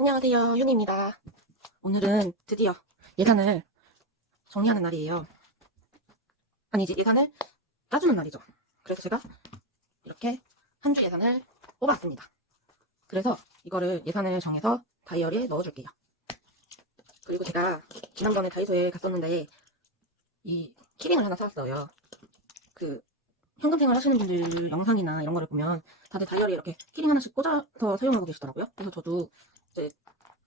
안녕하세요, 윤희입니다. 오늘은 드디어 예산을 정리하는 날이에요. 아니지, 예산을 짜주는 날이죠. 그래서 제가 이렇게 한 주 예산을 뽑았습니다. 그래서 이거를 예산을 정해서 다이어리에 넣어줄게요. 그리고 제가 지난번에 다이소에 갔었는데 이 키링을 하나 사왔어요. 그 현금 생활 하시는 분들 영상이나 이런 거를 보면 다들 다이어리에 이렇게 키링 하나씩 꽂아서 사용하고 계시더라고요. 그래서 저도 이제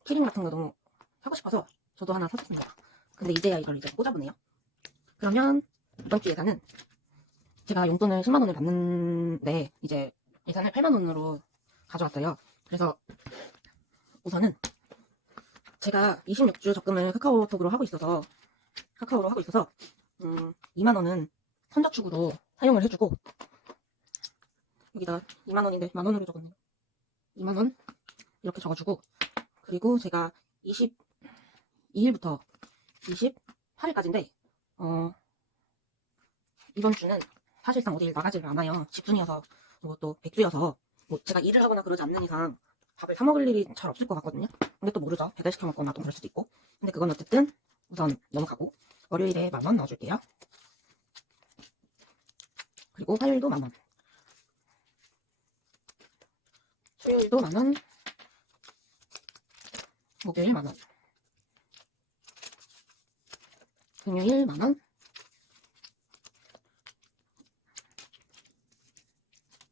키링 같은 거 너무 사고 싶어서 저도 하나 샀습니다. 근데 이제야 이걸 이제 꽂아보네요. 그러면 이번 주 예산은 제가 용돈을 10만원을 받는데 이제 예산을 8만원으로 가져왔어요. 그래서 우선은 제가 26주 적금을 카카오로 하고 있어서 2만원은 선저축으로 사용을 해주고, 여기다 2만원인데 만원으로 적었네요. 2만원 이렇게 적어주고, 그리고 제가 22일부터 28일까지인데 이번 주는 사실상 어딜 나가지를 않아요. 집순이어서 또 백주여서 제가 일을 하거나 그러지 않는 이상 밥을 사 먹을 일이 잘 없을 것 같거든요. 근데 또 모르죠. 배달시켜 먹거나 또 그럴 수도 있고. 근데 그건 어쨌든 우선 넘어가고, 월요일에 10,000원 넣어줄게요. 그리고 화요일도 10,000원, 수요일도 10,000원, 목요일 10,000원, 금요일 10,000원,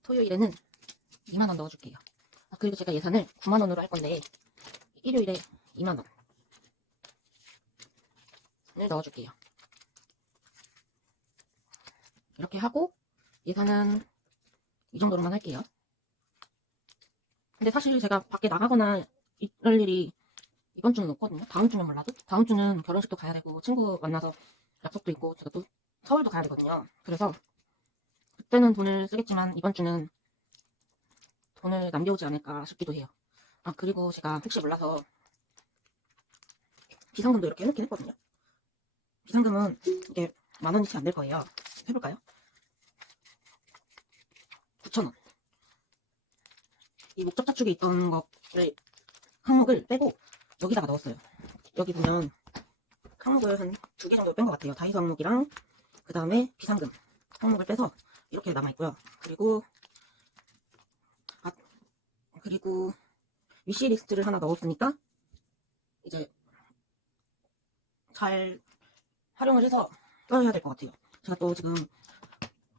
토요일에는 2만원 넣어줄게요. 그리고 제가 예산을 9만원으로 할 건데 일요일에 2만원을 넣어줄게요. 이렇게 하고 예산은 이 정도로만 할게요. 근데 사실 제가 밖에 나가거나 이럴 일이 이번 주는 없거든요. 다음 주면 몰라도. 다음 주는 결혼식도 가야 되고 친구 만나서 약속도 있고 제가 또 서울도 가야 되거든요. 그래서 그때는 돈을 쓰겠지만 이번 주는 돈을 남겨오지 않을까 싶기도 해요. 그리고 제가 혹시 몰라서 비상금도 이렇게 해놓긴 했거든요. 비상금은 이게 10,000원이 채 안 될 거예요. 해볼까요? 9,000원. 이 목적 자축에 있던 거를 항목을 빼고 여기다가 넣었어요. 여기 보면 항목을 한 2개 정도 뺀 것 같아요. 다이소 항목이랑 그 다음에 비상금 항목을 빼서 이렇게 남아있고요. 그리고 위시리스트를 하나 넣었으니까 이제 잘 활용을 해서 써야 될 것 같아요. 제가 또 지금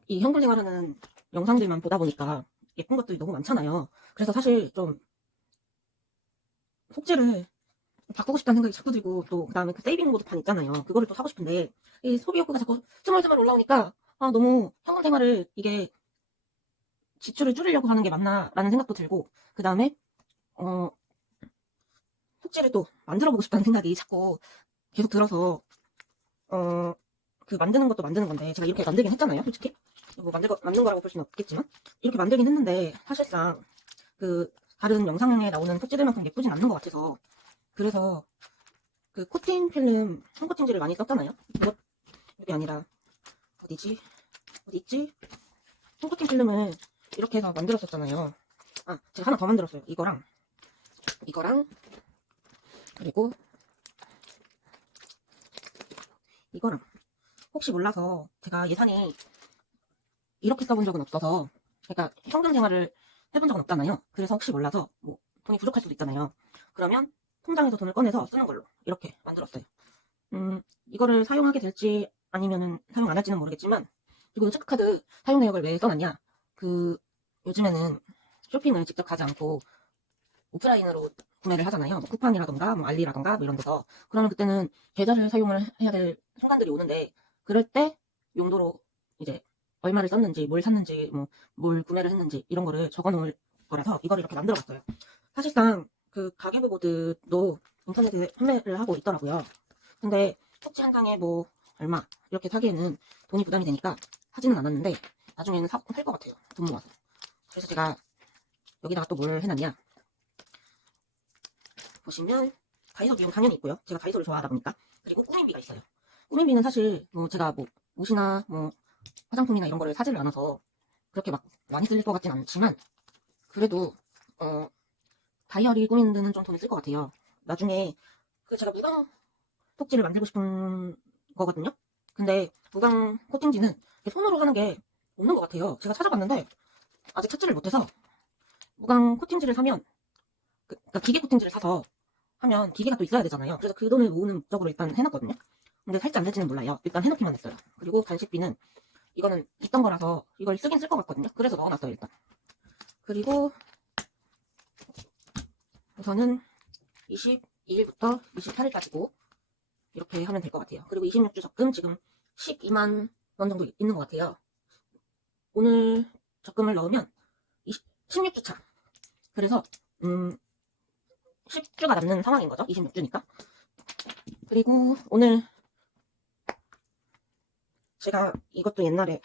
이 현금 생활하는 영상들만 보다 보니까 예쁜 것들이 너무 많잖아요. 그래서 사실 좀 속재를 바꾸고 싶다는 생각이 자꾸 들고, 또 그 다음에 그 세이빙 모드판 있잖아요. 그거를 또 사고 싶은데 이 소비 욕구가 자꾸 스멀스멀 올라오니까 너무 현금 생활을 이게 지출을 줄이려고 하는 게 맞나라는 생각도 들고, 그 다음에 속재를 또 만들어보고 싶다는 생각이 자꾸 계속 들어서 그 만드는 것도 만드는 건데, 제가 이렇게 만들긴 했잖아요. 솔직히 뭐 만든 거라고 볼 수는 없겠지만 이렇게 만들긴 했는데 사실상 그 다른 영상에 나오는 속재들만큼 예쁘진 않는 것 같아서, 그래서 그 코팅 필름 손코팅지를 많이 썼잖아요. 이게 아니라 어디 있지? 손코팅 필름을 이렇게 해서 만들었었잖아요. 제가 하나 더 만들었어요. 이거랑 그리고 이거랑. 혹시 몰라서 제가 예산이 이렇게 써본 적은 없어서, 그러니까 현금 생활을 해본 적은 없잖아요. 그래서 혹시 몰라서 뭐 돈이 부족할 수도 있잖아요. 그러면 통장에서 돈을 꺼내서 쓰는 걸로 이렇게 만들었어요. 이거를 사용하게 될지 아니면은 사용 안 할지는 모르겠지만, 그리고 체크카드 사용 내역을 왜 써놨냐, 요즘에는 쇼핑을 직접 가지 않고 오프라인으로 구매를 하잖아요. 뭐 쿠팡이라던가 뭐 알리라던가 뭐 이런 데서. 그러면 그때는 계좌를 사용을 해야 될 순간들이 오는데, 그럴 때 용도로 이제 얼마를 썼는지, 뭘 샀는지, 뭘 구매를 했는지 이런 거를 적어 놓을 거라서 이거를 이렇게 만들어 봤어요. 사실상 그 가계부 보드도 인터넷에 판매를 하고 있더라고요. 근데 꼭지 한 장에 뭐 얼마 이렇게 사기에는 돈이 부담이 되니까 사지는 않았는데, 나중에는 살 것 같아요. 돈 모아서. 그래서 제가 여기다가 또 뭘 해놨냐, 보시면 다이소 비용 당연히 있고요. 제가 다이소를 좋아하다 보니까. 그리고 꾸민비가 있어요. 꾸민비는 사실 제가 뭐 옷이나 뭐 화장품이나 이런 거를 사지를 않아서 그렇게 막 많이 쓸 것 같진 않지만, 그래도 다이어리 꾸미는 데는 좀 돈을 쓸 것 같아요. 나중에 그 제가 무광 톡지를 만들고 싶은 거거든요. 근데 무광 코팅지는 이렇게 손으로 하는 게 없는 것 같아요. 제가 찾아봤는데 아직 찾지를 못해서 무광 코팅지를 사면 그러니까 기계 코팅지를 사서 하면 기계가 또 있어야 되잖아요. 그래서 그 돈을 모으는 목적으로 일단 해놨거든요. 근데 살지 안 살지는 몰라요. 일단 해놓기만 했어요. 그리고 간식비는 이거는 있던 거라서 이걸 쓰긴 쓸 것 같거든요. 그래서 넣어놨어요 일단. 그리고 우선은 22일부터 28일까지고 이렇게 하면 될 것 같아요. 그리고 26주 적금 지금 12만 원 정도 있는 것 같아요. 오늘 적금을 넣으면 16주 차. 그래서 10주가 남는 상황인 거죠. 26주니까. 그리고 오늘 제가 이것도 옛날에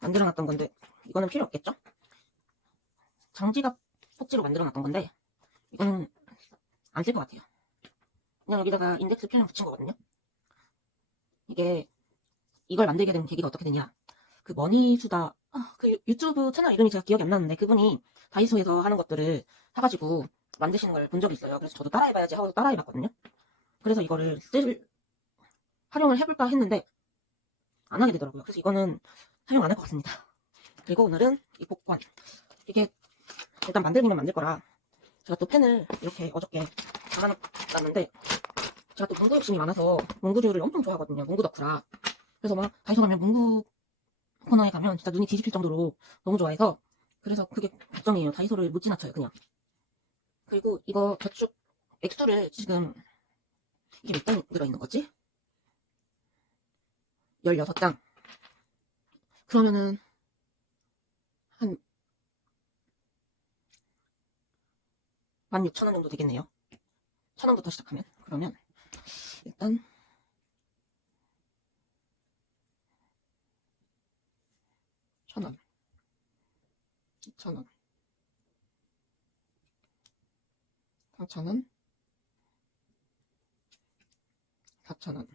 만들어놨던 건데 이거는 필요 없겠죠? 장지갑 톡지로 만들어놨던 건데 이거는 안 쓸 것 같아요. 그냥 여기다가 인덱스 표현 붙인 거거든요. 이게 이걸 만들게 된 계기가 어떻게 되냐. 그 머니수다 그 유튜브 채널 이름이 제가 기억이 안 나는데 그분이 다이소에서 하는 것들을 사가지고 만드시는 걸 본 적이 있어요. 그래서 저도 따라해봐야지 하고 따라해봤거든요. 그래서 이거를 활용을 해볼까 했는데 안 하게 되더라고요. 그래서 이거는 사용 안 할 것 같습니다. 그리고 오늘은 이 복권 이게 일단 만들기는 만들 거라 제가 또 펜을 이렇게 어저께 담아놨는데 제가 또 문구 욕심이 많아서 문구류를 엄청 좋아하거든요. 문구 덕후라. 그래서 막 다이소 가면 문구 코너에 가면 진짜 눈이 뒤집힐 정도로 너무 좋아해서 그래서 그게 걱정이에요. 다이소를 못 지나쳐요 그냥. 그리고 이거 저축 액수를 지금 이게 몇 장 들어있는 거지? 16장. 그러면은 한 16,000원 정도 되겠네요. 1,000원부터 시작하면. 그러면 일단 1,000원, 2,000원, 3,000원, 4,000원.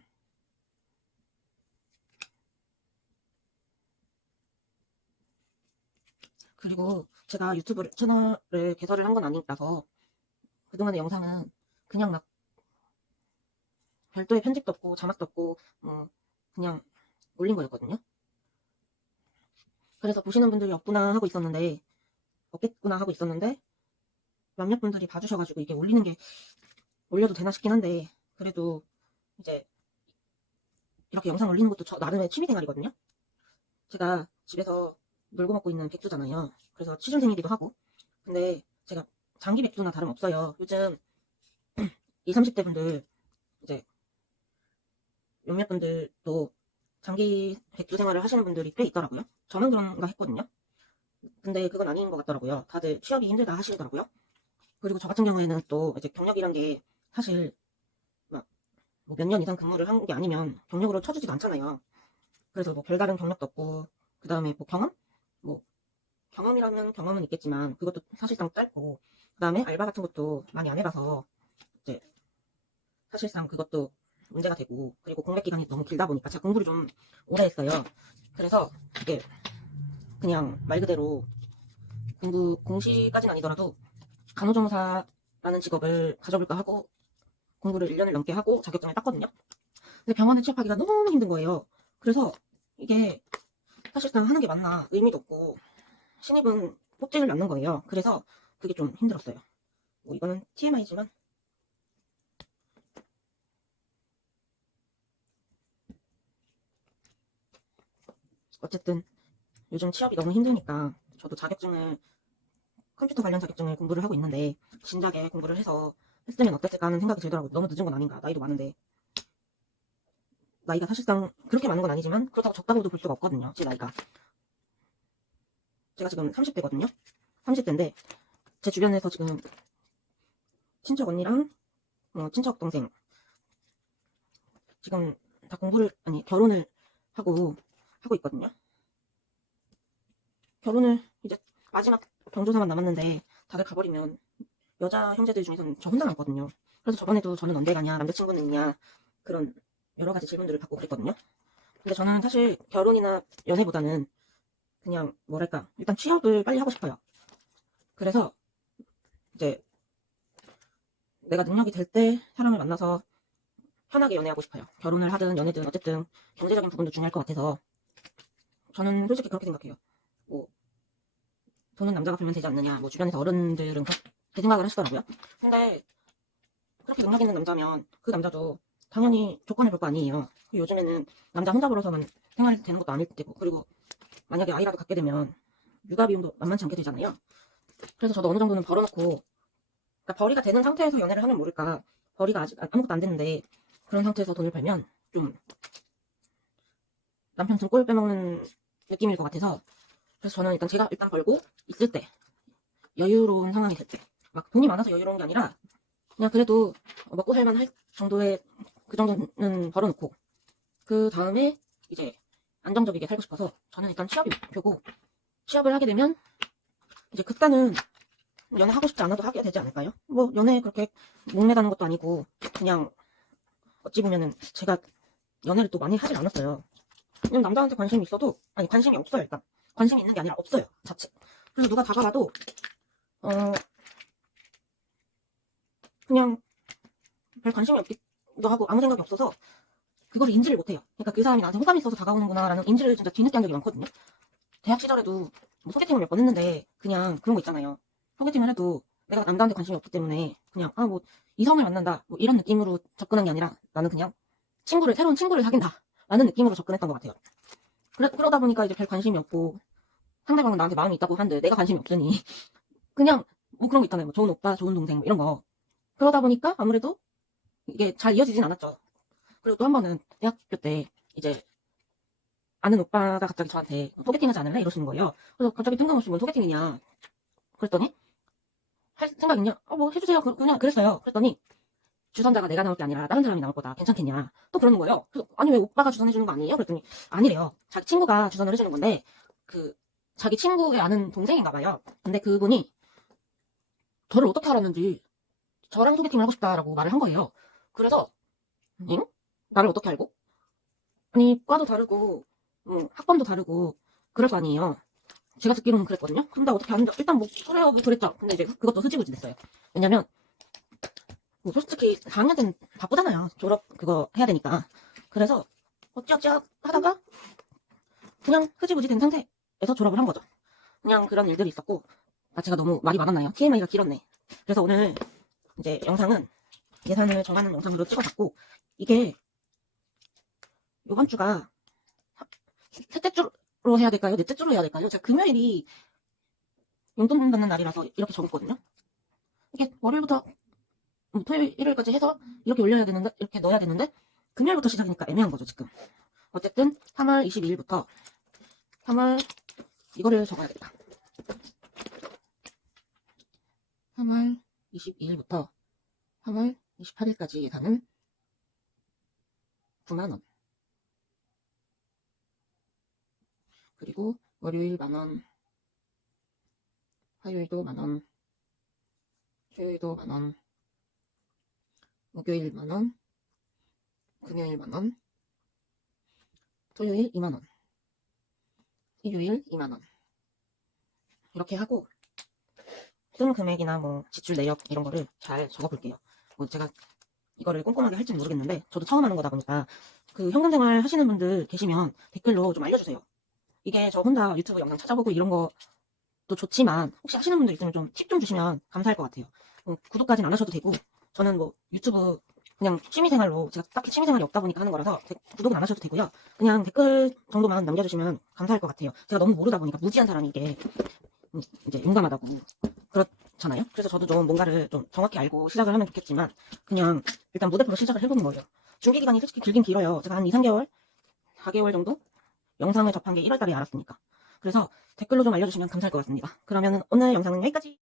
그리고 제가 유튜브 채널을 개설을 한 건 아니라서 그동안의 영상은 그냥 막 별도의 편집도 없고 자막도 없고 그냥 올린 거였거든요. 그래서 보시는 분들이 없구나 하고 있었는데 없겠구나 하고 있었는데 몇몇 분들이 봐주셔가지고 이게 올려도 되나 싶긴 한데 그래도 이제 이렇게 영상 올리는 것도 저 나름의 취미생활이거든요. 제가 집에서 놀고 먹고 있는 백수잖아요. 그래서 취준생이기도 하고 근데 제가 장기 백수나 다름없어요. 요즘 20, 30대 분들 이제 몇몇 분들도 장기 백수 생활을 하시는 분들이 꽤 있더라고요. 저만 그런가 했거든요. 근데 그건 아닌 것 같더라고요. 다들 취업이 힘들다 하시더라고요. 그리고 저 같은 경우에는 또 이제 경력이란 게 사실 막 뭐 몇 년 이상 근무를 한 게 아니면 경력으로 쳐주지도 않잖아요. 그래서 뭐 별다른 경력도 없고 그 다음에 뭐 뭐 경험이라면 경험은 있겠지만 그것도 사실상 짧고 그 다음에 알바 같은 것도 많이 안 해봐서 이제 사실상 그것도 문제가 되고 그리고 공백 기간이 너무 길다 보니까 제가 공부를 좀 오래 했어요. 그래서 이게 그냥 말 그대로 공시까지는 아니더라도 간호조무사라는 직업을 가져볼까 하고 공부를 1년을 넘게 하고 자격증을 땄거든요. 근데 병원에 취업하기가 너무 힘든 거예요. 그래서 이게 사실상 하는 게 맞나 의미도 없고 신입은 뽑지를 않는 거예요. 그래서 그게 좀 힘들었어요. 뭐 이거는 TMI지만 어쨌든 요즘 취업이 너무 힘드니까 저도 컴퓨터 관련 자격증을 공부를 하고 있는데 진작에 공부를 해서 했으면 어땠을까 하는 생각이 들더라고요. 너무 늦은 건 아닌가. 나이도 많은데. 나이가 사실상 그렇게 많은 건 아니지만 그렇다고 적다고도 볼 수가 없거든요. 제 나이가. 제가 지금 30대거든요. 30대인데 제 주변에서 지금 친척 언니랑 친척 동생 지금 다 결혼을 하고 있거든요. 결혼을 이제 마지막 경조사만 남았는데 다들 가버리면 여자 형제들 중에서는 저 혼자 남거든요. 그래서 저번에도 저는 언제 가냐, 남자친구는 있냐 그런 여러 가지 질문들을 받고 그랬거든요. 근데 저는 사실 결혼이나 연애보다는 그냥 뭐랄까 일단 취업을 빨리 하고 싶어요. 그래서 이제 내가 능력이 될 때 사람을 만나서 편하게 연애하고 싶어요. 결혼을 하든 연애든 어쨌든 경제적인 부분도 중요할 것 같아서 저는 솔직히 그렇게 생각해요. 뭐 돈은 남자가 벌면 되지 않느냐, 뭐 주변에서 어른들은 그렇게 생각을 하시더라고요. 근데 그렇게 능력 있는 남자면 그 남자도 당연히 조건을 볼 거 아니에요. 그리고 요즘에는 남자 혼자 벌어서는 생활이 되는 것도 아닐 테고, 그리고 만약에 아이라도 갖게 되면 육아 비용도 만만치 않게 되잖아요. 그래서 저도 어느 정도는 벌어놓고, 그러니까 벌이가 되는 상태에서 연애를 하면 모를까, 벌이가 아직 아무것도 안 됐는데 그런 상태에서 돈을 벌면 좀 남편 등골 빼먹는 느낌일 것 같아서, 그래서 저는 일단 제가 일단 벌고 있을 때, 여유로운 상황이 될 때, 막 돈이 많아서 여유로운 게 아니라 그냥 그래도 먹고 살만 할 정도의, 그 정도는 벌어놓고 그 다음에 이제 안정적이게 살고 싶어서 저는 일단 취업이 목표고, 취업을 하게 되면 이제 그때는 연애하고 싶지 않아도 하게 되지 않을까요? 뭐 연애에 그렇게 목매다는 것도 아니고, 그냥 어찌 보면은 제가 연애를 또 많이 하질 않았어요. 그냥 남자한테 관심이 있어도, 아니 관심이 없어요. 일단 관심이 있는 게 아니라 없어요 자체. 그래서 누가 다가와도 그냥 별 관심이 없기도 하고 아무 생각이 없어서 그걸 인지를 못해요. 그러니까 그 사람이 나한테 호감이 있어서 다가오는구나 라는 인지를 진짜 뒤늦게 한 적이 많거든요. 대학 시절에도 뭐 소개팅을 몇 번 했는데 그냥 그런 거 있잖아요. 소개팅을 해도 내가 남자한테 관심이 없기 때문에 그냥 뭐 이성을 만난다 뭐 이런 느낌으로 접근한 게 아니라 나는 그냥 새로운 친구를 사귄다 라는 느낌으로 접근했던 것 같아요. 그러다 보니까 이제 별 관심이 없고, 상대방은 나한테 마음이 있다고 하는데 내가 관심이 없으니 그냥 뭐 그런 거 있잖아요. 뭐 좋은 오빠, 좋은 동생 뭐 이런 거. 그러다 보니까 아무래도 이게 잘 이어지진 않았죠. 그리고 또 한 번은 대학교 때 이제 아는 오빠가 갑자기 저한테 소개팅 하지 않을래? 이러시는 거예요. 그래서 갑자기 뜬금없이 뭔 소개팅이냐 그랬더니, 할 생각 있냐? 뭐 해주세요. 그냥 그랬어요. 그랬더니 주선자가 내가 나올 게 아니라 다른 사람이 나올 거다. 괜찮겠냐? 또 그러는 거예요. 그래서 아니 왜 오빠가 주선해주는 거 아니에요? 그랬더니 아니래요. 자기 친구가 주선을 해주는 건데 그 자기 친구의 아는 동생인가 봐요. 근데 그분이 저를 어떻게 알았는지 저랑 소개팅을 하고 싶다라고 말을 한 거예요. 그래서 응? 나를 어떻게 알고? 아니 과도 다르고 학번도 다르고 그럴 거 아니에요. 제가 듣기로는 그랬거든요. 근데 어떻게 아는지 일단 뭐 그래요 뭐 그랬죠. 근데 이제 그것도 흐지부지 됐어요. 왜냐면 뭐 솔직히 4학년 때는 바쁘잖아요. 졸업 그거 해야 되니까. 그래서 어찌어찌 하다가 그냥 흐지부지 된 상태에서 졸업을 한 거죠. 그냥 그런 일들이 있었고, 제가 너무 말이 많았나요? TMI가 길었네. 그래서 오늘 이제 영상은 예산을 정하는 영상으로 찍어봤고, 이게 이번 주가 셋째 주로 해야 될까요? 넷째 주로 해야 될까요? 제가 금요일이 용돈 받는 날이라서 이렇게 적었거든요. 이게 월요일부터 토요일, 일요일까지 해서 이렇게 올려야 되는데, 이렇게 넣어야 되는데 금요일부터 시작이니까 애매한 거죠 지금. 어쨌든 3월 22일부터 3월 이거를 적어야겠다. 3월 22일부터 3월 28일까지 예산은 9만원. 그리고 월요일 만원, 화요일도 만원, 수요일도 만원, 목요일 만원, 금요일 만원, 토요일 2만원, 일요일 2만원. 이렇게 하고 쓴 금액이나 뭐 지출 내역 이런 거를 잘 적어볼게요. 뭐 제가 이거를 꼼꼼하게 할지는 모르겠는데 저도 처음 하는 거다 보니까 그 현금 생활 하시는 분들 계시면 댓글로 좀 알려주세요. 이게 저 혼자 유튜브 영상 찾아보고 이런 것도 좋지만 혹시 하시는 분들 있으면 좀 팁 좀 주시면 감사할 것 같아요. 구독까지는 안 하셔도 되고, 저는 뭐 유튜브 그냥 취미생활로, 제가 딱히 취미생활이 없다 보니까 하는 거라서 구독은 안 하셔도 되고요. 그냥 댓글 정도만 남겨주시면 감사할 것 같아요. 제가 너무 모르다 보니까 무지한 사람이 이게 이제 용감하다고 그렇잖아요. 그래서 저도 좀 뭔가를 좀 정확히 알고 시작을 하면 좋겠지만 그냥 일단 무대표로 시작을 해보는 거예요. 준비 기간이 솔직히 길긴 길어요. 제가 한 2, 3개월, 4개월 정도 영상을 접한 게 1월달에 알았으니까. 그래서 댓글로 좀 알려주시면 감사할 것 같습니다. 그러면 오늘 영상은 여기까지.